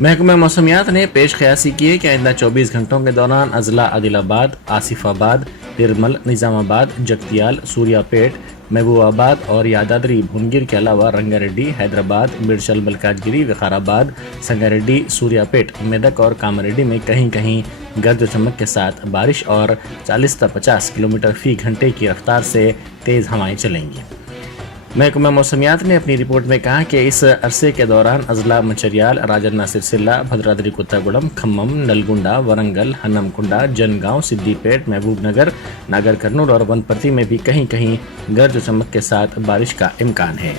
महकमा मौसमियात ने पेश क़यासी की है कि आइंदा 24 घंटों के दौरान अजला आदिलाबाद, आसिफाबाद, निर्मल, निज़ामाबाद, जगतियाल, सूर्यापेट, महबूबाबाद और यादाद्री भुवनगिर के अलावा रंगारेड्डी, हैदराबाद, मिर्चल, मलकाजगिरी, विकाराबाद, संगारेड्डी, सूर्यापेट, मेदक और कामारेड्डी में कहीं कहीं गर्ज चमक के साथ बारिश और 40 से 50 किलोमीटर फी घंटे की रफ्तार से तेज़ हवाएं चलेंगी। महकमा मौसमियात ने अपनी रिपोर्ट में कहा कि इस अरसे के दौरान अजला मंचिर्याल, राजन्ना सिरसिल्ला, भद्राद्री कोत्तागुड़म, खम्मम, नलगुंडा, वरंगल, हन्नमकुंडा, जनगांव, सिद्दीपेट, महबूबनगर, नागर कर्नूल और वनपर्ती में भी कहीं कहीं गर्ज चमक के साथ बारिश का इम्कान है।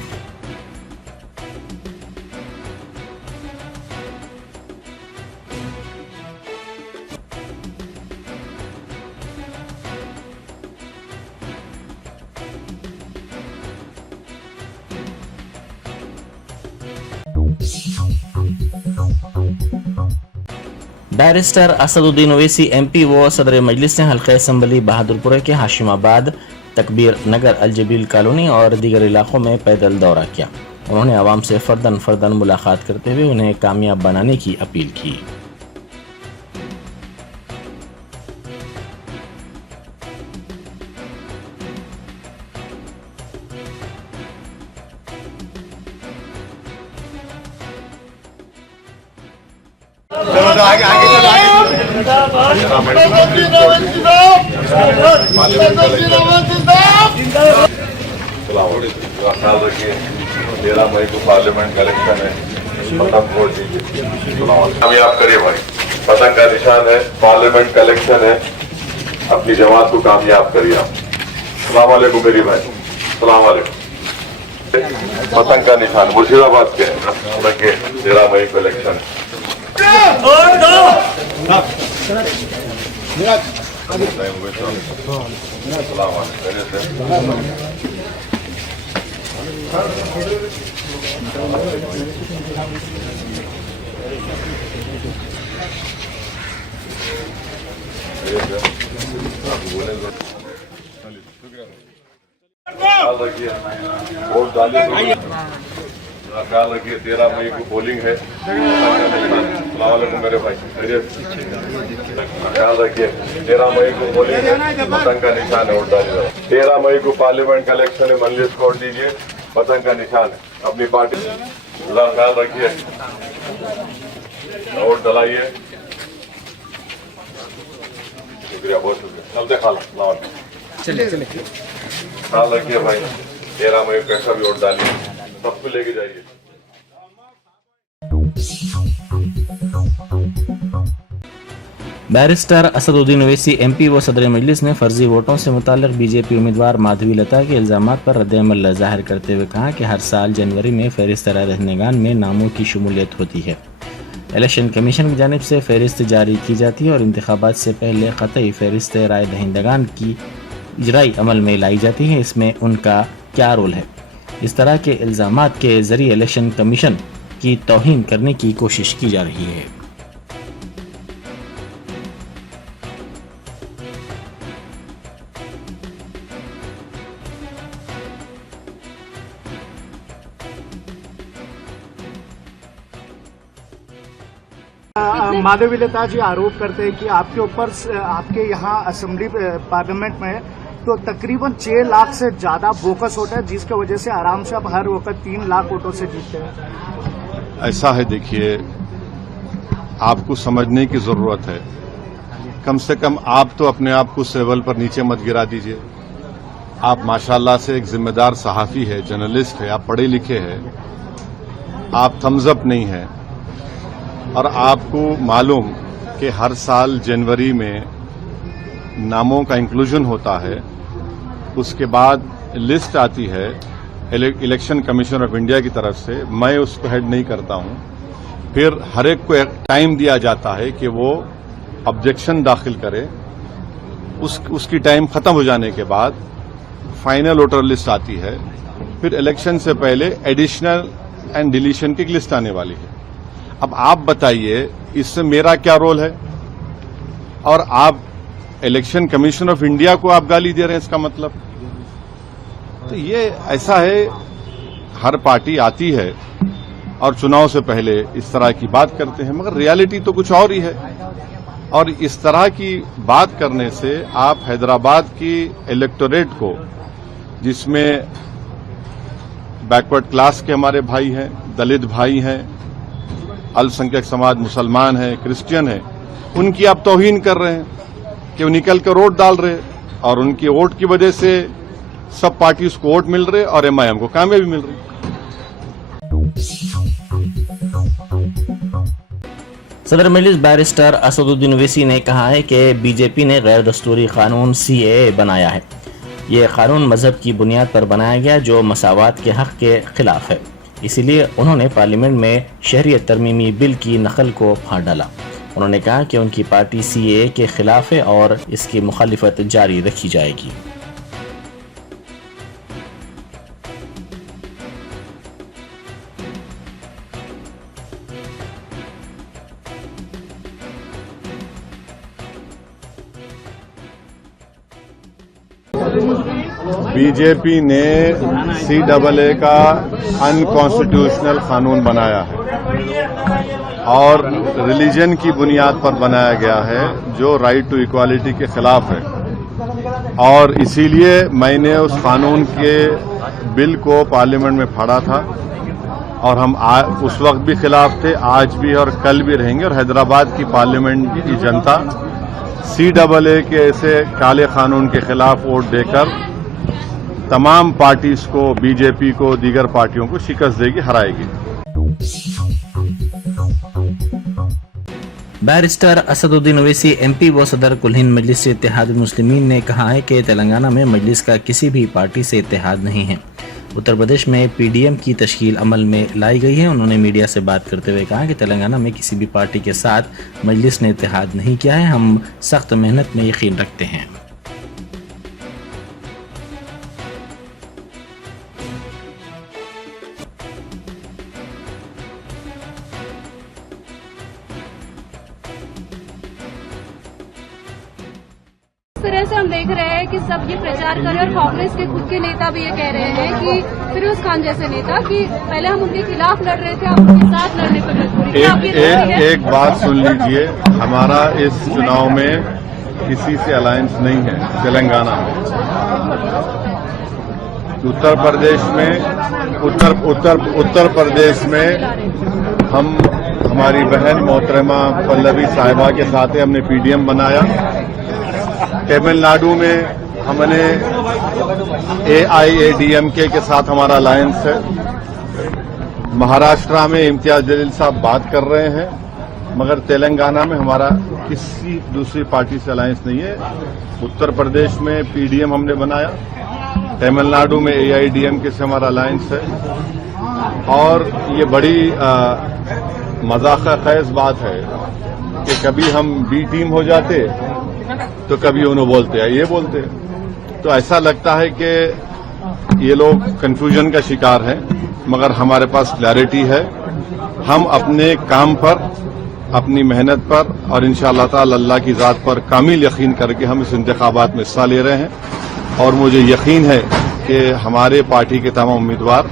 बैरिस्टर असदुद्दीन ओवैसी MP व सदर मजलिस ने हल्का असम्बली बहादुरपुर के हाशिमाबाद, तकबीर नगर, अलजबील कॉलोनी और दीगर इलाकों में पैदल दौरा किया। उन्होंने आवाम से फर्दन मुलाकात करते हुए उन्हें कामयाब बनाने की अपील की। ख्याल रखिए, 13 मई को पार्लियामेंट का इलेक्शन है, पतंग फोड़ दीजिए, कामयाब करिए भाई। पतंग का निशान है, पार्लियामेंट का इलेक्शन है, अपनी जमात को कामयाब करिए आप। सलाम वालेकुम मेरी भाई, सलाम वालेकुम। पतंग का निशान मुर्शिदाबाद के 13 मई को इलेक्शन है। वोट डालिए, ख्याल रखिए, 13 मई को पोलिंग है। सलाम वालेकुम मेरे भाई, ख्याल रखिए, 13 मई को पोलिंग है, पतंग का निशान है, वोट डालिए। 13 मई को पार्लियामेंट का इलेक्शन है, मजलिस को वोट दीजिए, पतंग का निशान है, अपनी पार्टी ख्याल रखिए, वोट डलाइए। शुक्रिया, बहुत शुक्रिया। चलते खाला चलिए ख्याल रखिए भाई, 13 मई को कैसा भी वोट डालिए, सबको लेके जाइए। बैरिस्टर असदुद्दीन ओवैसी MP व सदर मजलिस ने फर्जी वोटों से मुताल्लिक BJP उम्मीदवार माधवी लता के इल्जामात पर रद्द-ए-अमल जाहिर करते हुए कहा कि हर साल जनवरी में फहरिस्त राय दहिंदगान में नामों की शमूलियत होती है। इलेक्शन कमीशन की जानिब से फहरिस्त जारी की जाती है और इंतखाबात से पहले क़तई फहरिस्त राय दहिंदगान की इजराई अमल में लाई जाती है। इसमें उनका क्या रोल है? इस तरह के इल्जामात के जरिए इलेक्शन कमीशन की तौहीन करने की कोशिश की जा रही है। माधवी लता जी आरोप करते हैं कि आपके ऊपर, आपके यहाँ असेंबली पार्लियामेंट में तो तकरीबन 6 लाख से ज्यादा बोकस होता है, जिसकी वजह से आराम से आप हर वक्त 3 लाख वोटों से जीतते हैं। ऐसा है, देखिए, आपको समझने की जरूरत है। कम से कम आप तो अपने आप को उस लेवल पर नीचे मत गिरा दीजिए। आप माशाल्लाह से एक जिम्मेदार सहाफी है, जर्नलिस्ट है, आप पढ़े लिखे हैं, आप थम्स अप नहीं है। और आपको मालूम कि हर साल जनवरी में नामों का इंक्लूजन होता है, उसके बाद लिस्ट आती है इलेक्शन कमीशन ऑफ इंडिया की तरफ से, मैं उसको हेड नहीं करता हूं। फिर हर एक को एक टाइम दिया जाता है कि वो ऑब्जेक्शन दाखिल करे। उसकी टाइम खत्म हो जाने के बाद फाइनल वोटर लिस्ट आती है। फिर इलेक्शन से पहले एडिशनल एंड डिलीशन की लिस्ट आने वाली है। अब आप बताइए, इससे मेरा क्या रोल है? और आप इलेक्शन कमीशन ऑफ इंडिया को आप गाली दे रहे हैं, इसका मतलब? तो ये ऐसा है, हर पार्टी आती है और चुनाव से पहले इस तरह की बात करते हैं, मगर रियलिटी तो कुछ और ही है। और इस तरह की बात करने से आप हैदराबाद की इलेक्टोरेट को, जिसमें बैकवर्ड क्लास के हमारे भाई हैं, दलित भाई हैं, अल्पसंख्यक समाज, मुसलमान हैं, क्रिश्चियन हैं, उनकी आप तौहीन कर रहे हैं कि वो निकल कर वोट डाल रहे हैं और उनकी वोट की वजह से सब पार्टीज को वोट मिल रहे और एमआईएम को कामयाबी मिल रही। सदर मजलिस बैरिस्टर असदुद्दीन ओवैसी ने कहा है कि बीजेपी ने गैर दस्तूरी कानून CAA बनाया है। ये कानून मजहब की बुनियाद पर बनाया गया जो मसावात के हक के खिलाफ है। इसीलिए उन्होंने पार्लियामेंट में शहरियत तरमीमी बिल की नकल को फाड़ डाला। उन्होंने कहा कि उनकी पार्टी CAA के खिलाफ है और इसकी मुखालिफत जारी रखी जाएगी। बीजेपी ने CAA का अनकॉन्स्टिट्यूशनल कानून बनाया है और रिलीजन की बुनियाद पर बनाया गया है जो राइट टू इक्वालिटी के खिलाफ है। और इसीलिए मैंने उस कानून के बिल को पार्लियामेंट में फाड़ा था और हम उस वक्त भी खिलाफ थे, आज भी और कल भी रहेंगे। और हैदराबाद की पार्लियामेंट की जनता CAA के ऐसे काले कानून के खिलाफ वोट देकर तमाम पार्टीज को, बीजेपी को, दीगर पार्टियों को शिकस्त देगी, हराएगी। बैरिस्टर असदुद्दीन ओवैसी MP व सदर कुल हिंद मजलिस इत्तेहाद मुस्लिमीन ने कहा है कि तेलंगाना में मजलिस का किसी भी पार्टी से इत्तेहाद नहीं है। उत्तर प्रदेश में PDM की तश्कील अमल में लाई गई है। उन्होंने मीडिया से बात करते हुए कहा कि तेलंगाना में किसी भी पार्टी के साथ मजलिस ने इत्तेहाद नहीं किया है। हम सख्त मेहनत में यकीन रखते हैं। इस तरह से हम देख रहे हैं कि सब ये प्रचार कर रहे हैं और कांग्रेस के खुद के नेता भी ये कह रहे हैं कि फिरोज खान जैसे नेता कि पहले हम उनके खिलाफ लड़ रहे थे, अब उनके साथ लड़ने पर मजबूर। एक बात सुन लीजिए, हमारा इस चुनाव में किसी से अलायंस नहीं है। तेलंगाना में, उत्तर प्रदेश में हम हमारी बहन मोहतरमा पल्लवी साहिबा के साथ हमने PDM बनाया। तमिलनाडु में हमने AIADMK के साथ हमारा अलायंस है। महाराष्ट्र में इम्तियाज जलील साहब बात कर रहे हैं, मगर तेलंगाना में हमारा किसी दूसरी पार्टी से अलायंस नहीं है। उत्तर प्रदेश में PDM हमने बनाया, तमिलनाडु में AIADMK से हमारा अलायंस है। और ये बड़ी मजाक खेज बात है कि कभी हम B टीम हो जाते तो कभी उन्होंने बोलते हैं, ये बोलते हैं। तो ऐसा लगता है कि ये लोग कंफ्यूजन का शिकार हैं, मगर हमारे पास क्लैरिटी है। हम अपने काम पर, अपनी मेहनत पर और इंशाअल्लाह ताला अल्लाह की ज़ात पर कामिल यकीन करके हम इस इंतखाबात में हिस्सा ले रहे हैं। और मुझे यकीन है कि हमारे पार्टी के तमाम उम्मीदवार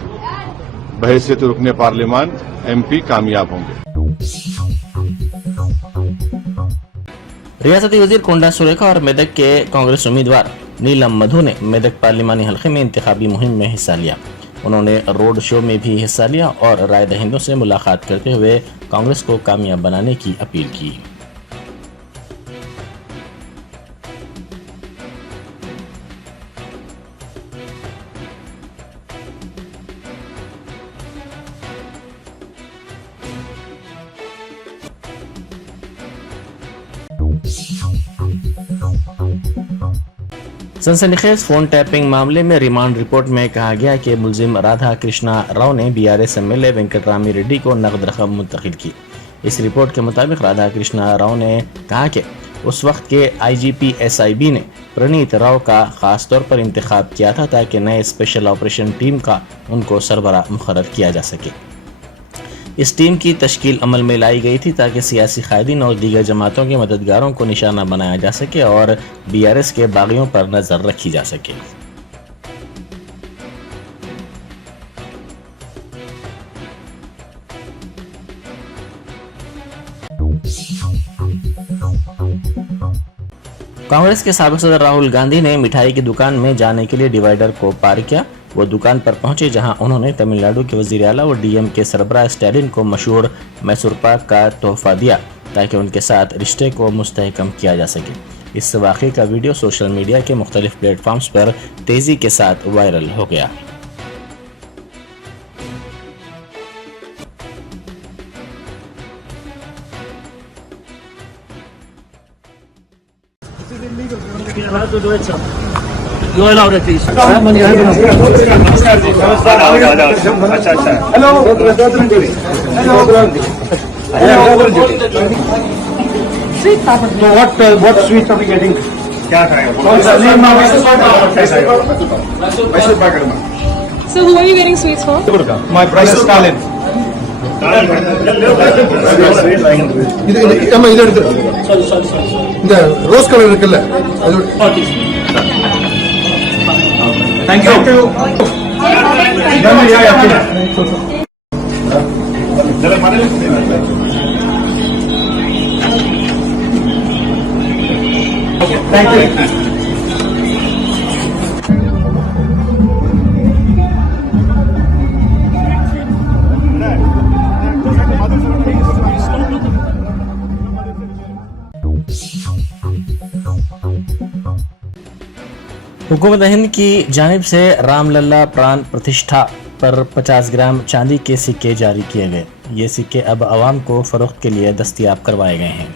बहैसियत रुकने पार्लियामान MP कामयाब होंगे। रियासती वजीर कोंडा सुरेखा और मेदक के कांग्रेस उम्मीदवार नीलम मधु ने मेदक पार्लिमानी हल्के में इंतखाबी मुहिम में हिस्सा लिया। उन्होंने रोड शो में भी हिस्सा लिया और राय दहिंदों से मुलाकात करते हुए कांग्रेस को कामयाब बनाने की अपील की। सनसनीखेज फोन टैपिंग मामले में रिमांड रिपोर्ट में कहा गया कि मुलजिम राधा कृष्णा राव ने BRS MLA वेंकटरामी रेड्डी को नकद रकम मुंतकिल की। इस रिपोर्ट के मुताबिक राधा कृष्णा राव ने कहा कि उस वक्त के IGP SIB ने प्रणीत राव का खास तौर पर इंतखाब किया था ताकि नए स्पेशल ऑपरेशन टीम का उनको सरबराह मुकर्रर किया जा सके। इस टीम की तश्कील अमल में लाई गई थी ताकि सियासी कायदीन और दीगर जमातों के मददगारों को निशाना बनाया जा सके और BRS के बागियों पर नजर रखी जा सके। कांग्रेस के साबिक सदर राहुल गांधी ने मिठाई की दुकान में जाने के लिए डिवाइडर को पार किया। वो दुकान पर पहुंचे जहां उन्होंने तमिलनाडु के वजीर आला और डीएम के सरबराह स्टैलिन को मशहूर मैसूर पाक का तोहफा दिया ताकि उनके साथ रिश्ते को मुस्तहकम किया जा सके। इस वाक़े का वीडियो सोशल मीडिया के मुख्तलिफ प्लेटफॉर्म्स पर तेजी के साथ वायरल हो गया। Sweet Papa. So what sweet are we getting? क्या खाएगा? Mysore pak So who are you getting sweets for? My brother Stalin. இது அம்மா இது எடுத்து இந்த ரோஸ் கலர் இருக்குல்ல அது Thank you. Thank you. हुकूमत हिंद की जानिब से रामलला प्राण प्रतिष्ठा पर 50 ग्राम चांदी के सिक्के जारी किए गए। ये सिक्के अब आवाम को फरोख्त के लिए दस्तयाब करवाए गए हैं।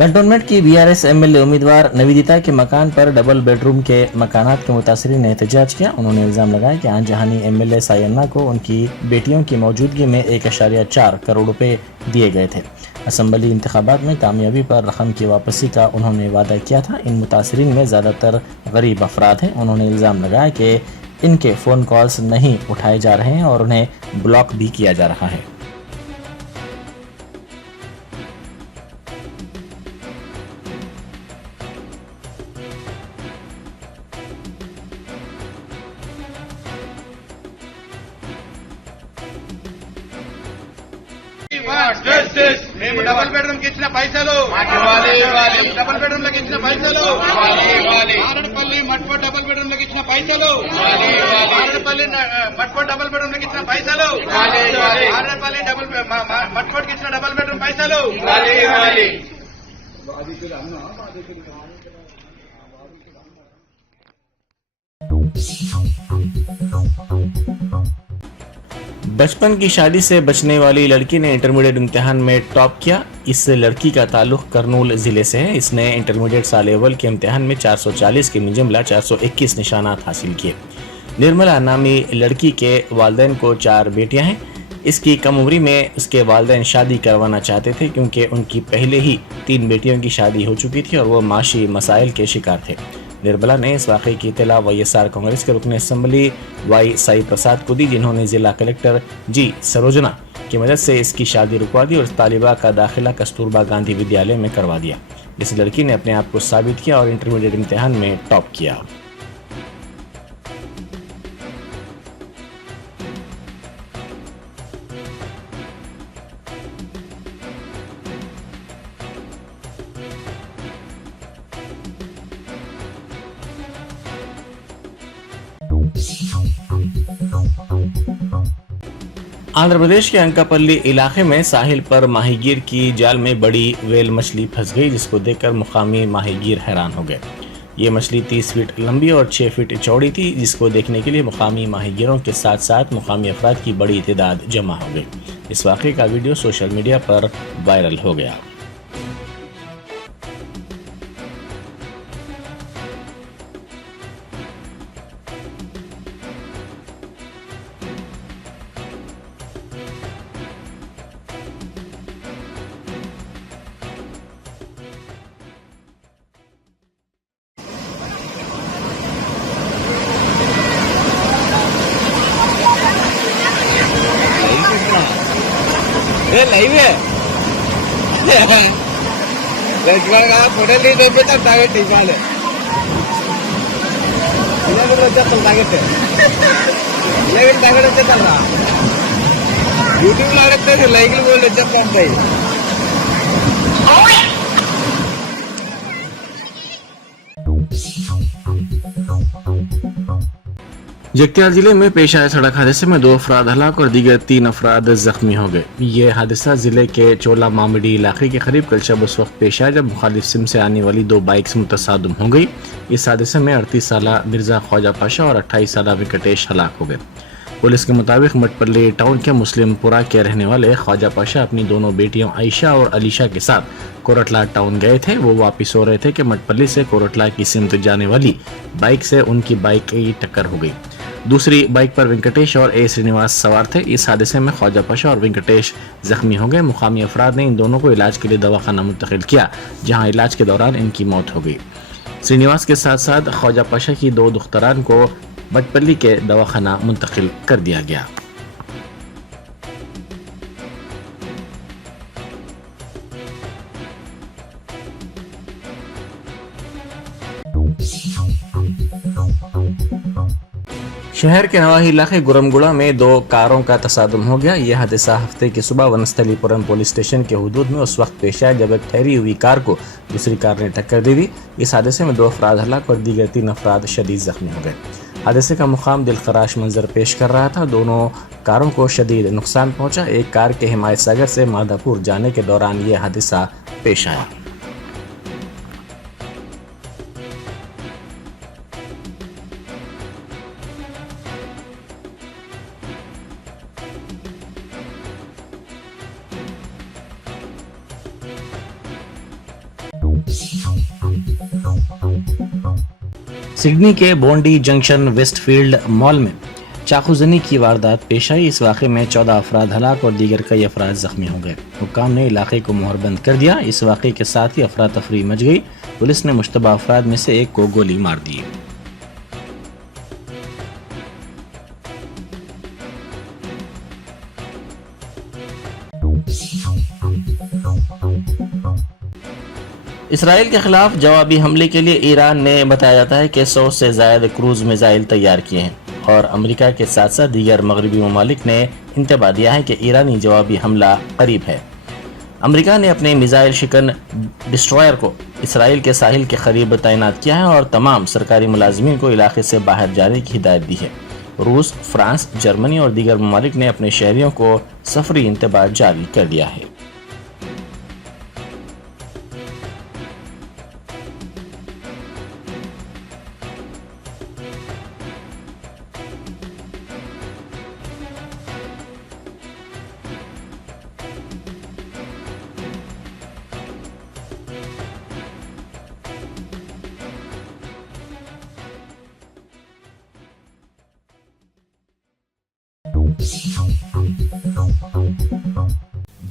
कंटोनमेंट की बीआरएस एमएलए उम्मीदवार नवीदिता के मकान पर डबल बेडरूम के मकानात के मुतासरीन ने एहतजाज किया। उन्होंने इल्जाम लगाया कि आन जहानी एमएलए सायन्ना को उनकी बेटियों की मौजूदगी में 1.4 करोड़ रुपए दिए गए थे। असम्बली इंतखाबात में कामयाबी पर रकम की वापसी का उन्होंने वादा किया था। इन मुतासरीन में ज़्यादातर गरीब अफराद हैं। उन्होंने इल्ज़ाम लगाया कि इनके फ़ोन कॉल्स नहीं उठाए जा रहे हैं और उन्हें ब्लॉक भी किया जा रहा है। మేము డబుల్ బెడ్రూమ్ కి ఇచ్చిన పైసలు డబుల్ బెడ్రూమ్ లకు ఇచ్చిన పైసలు ఆరడపల్లి మట్ఫోర్డ్ డబుల్ బెడ్రూమ్ లకు ఇచ్చిన పైసలు ఆరడపల్లి మట్ఫోర్డ్ డబుల్ బెడ్రూమ్ లకు ఇచ్చిన పైసలు ఆరడపల్లి మట్ఫోర్డ్ కి ఇచ్చిన డబుల్ బెడ్రూమ్ పైసలు बचपन की शादी से बचने वाली लड़की ने इंटरमीडिएट इम्तिहान में टॉप किया। इस लड़की का ताल्लुक करनूल जिले से है। इसने इंटरमीडिएट साल अव्वल के इम्तिहान में 440 के मिजमला 421 निशानात हासिल किए। निर्मला नामी लड़की के वालिदैन को 4 बेटियां हैं। इसकी कम उम्री में उसके वालिदैन शादी करवाना चाहते थे क्योंकि उनकी पहले ही 3 बेटियों की शादी हो चुकी थी और वो माशी मसाइल के शिकार थे। निर्मला ने इस वाक़े की इत्तला वाईएसआर कांग्रेस के रुकन असम्बली वाई साई प्रसाद को दी, जिन्होंने जिला कलेक्टर जी सरोजना की मदद से इसकी शादी रुकवा दी और तालिबा का दाखिला कस्तूरबा गांधी विद्यालय में करवा दिया। इस लड़की ने अपने आप को साबित किया और इंटरमीडिएट इम्तिहान में टॉप किया। आंध्र प्रदेश के अंकापल्ली इलाके में साहिल पर माहीगीर की जाल में बड़ी वेल मछली फंस गई, जिसको देखकर मुकामी माहीगीर हैरान हो गए। ये मछली 30 फीट लंबी और 6 फीट चौड़ी थी, जिसको देखने के लिए मुकामी माहीगीरों के साथ साथ मुकामी अफराद की बड़ी तादाद जमा हो गई। इस वाक़े का वीडियो सोशल मीडिया पर वायरल हो गया। లైవ్ లక్ష్మణ్ ఫోటోలు తీసి పంపిస్తారు టీపాలు యూట్యూబ్ లో ఆడితే లైక్లు కూడా వచ్చేస్తాయి. जगतियाल जिले में पेश आए सड़क हादसे में 2 अफराद हलाक और दीगर 3 अफराद जख्मी हो गए। ये हादसा जिले के चोला मामिडी इलाके के करीब कल शब उस वक्त पेश आया जब मुखालिफ सिम से आने वाली 2 बाइक्स मुतसादम हो गई। इस हादसे में 38 साला मिर्जा ख्वाजा पाशा और 28 साला वेंकटेश हलाक हो गए। पुलिस के मुताबिक मटपल्ली टाउन के मुस्लिमपुरा के रहने वाले ख्वाजा पाशा अपनी दोनों बेटियों आयशा और अलीशा के साथ कोरटला टाउन गए थे। वो वापस हो रहे थे कि मटपल्ली से कोरटला की सिमत जाने वाली बाइक से उनकी बाइक की टक्कर हो गई। दूसरी बाइक पर वेंकटेश और ए श्रीनिवास सवार थे। इस हादसे में ख्वाजा पाशा और वेंकटेश जख्मी हो गए। मुकामी अफराद ने इन दोनों को इलाज के लिए दवाखाना मुंतकिल किया, जहां इलाज के दौरान इनकी मौत हो गई। श्रीनिवास के साथ साथ ख्वाजा पाशा की 2 दुख्तरान को मटपल्ली के दवाखाना मुंतकिल कर दिया गया। शहर के नवाही इलाके गुरमगुड़ा में 2 कारों का तसादुम हो गया। यह हादसा हफ्ते की सुबह वनस्थलीपुरम पुलिस स्टेशन के हुदूद में उस वक्त पेश आया जब एक ठहरी हुई कार को दूसरी कार ने टक्कर दे दी। इस हादसे में 2 अफराद हलाक और दीगर 3 अफराद शदीद जख्मी हो गए। हादसे का मुकाम दिलखराश मंजर पेश कर रहा था। दोनों कारों को शदीद नुकसान पहुंचा। एक कार के हिमायत सागर से माधापुर जाने के दौरान यह हादसा पेश आया। सिडनी के बोंडी जंक्शन वेस्टफील्ड मॉल में चाकूजनी की वारदात पेश आई। इस वाक़े में 14 अफराद हलाक और दीगर कई अफराद जख्मी हो गए। हुक्काम ने इलाके को मोहरबंद कर दिया। इस वाक़े के साथ ही अफरा तफरी मच गई। पुलिस ने मुश्तबा अफराद में से एक को गोली मार दी। इसराइल के खिलाफ जवाबी हमले के लिए ईरान ने बताया जाता है कि 100 से ज़ायद क्रूज मिसाइल तैयार किए हैं और अमेरिका के साथ साथ दीगर मगरबी ममालिक ने इंतबा दिया है कि ईरानी जवाबी हमला करीब है। अमेरिका ने अपने मिसाइल शिकन डिस्ट्रॉयर को इसराइल के साहिल के करीब तैनात किया है और तमाम सरकारी मुलाजमीन को इलाके से बाहर जाने की हिदायत दी है। रूस, फ्रांस, जर्मनी और दीगर ममालिक ने अपने शहरियों को सफरी इंतबा जारी कर दिया है।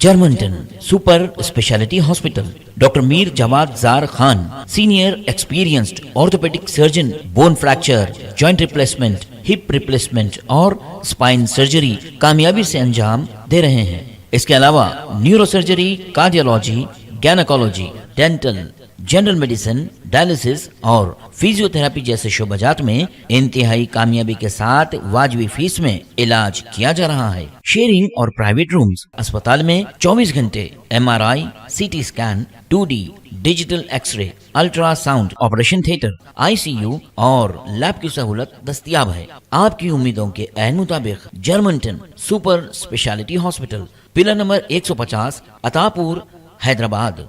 जर्मनटन super speciality hospital, doctor Mir Jawad Zar Khan, senior experienced orthopaedic surgeon, bone fracture, joint replacement, hip replacement और स्पाइन सर्जरी कामयाबी से अंजाम दे रहे हैं। इसके अलावा neuro surgery, cardiology, gynaecology, dental, general medicine, dialysis और फिजियोथेरेपी जैसे शोबाजात में इंतहाई कामयाबी के साथ वाजबी फीस में इलाज किया जा रहा है। शेयरिंग और प्राइवेट रूम्स, अस्पताल में 24 घंटे MRI, CT scan, 2D digital x ray, ultrasound, operation theatre, ICU और लैब की सहूलत दस्तयाब है। आपकी उम्मीदों के ऐन मुताबिक Germanten super speciality hospital, pillar number 150, Attapur, Hyderabad.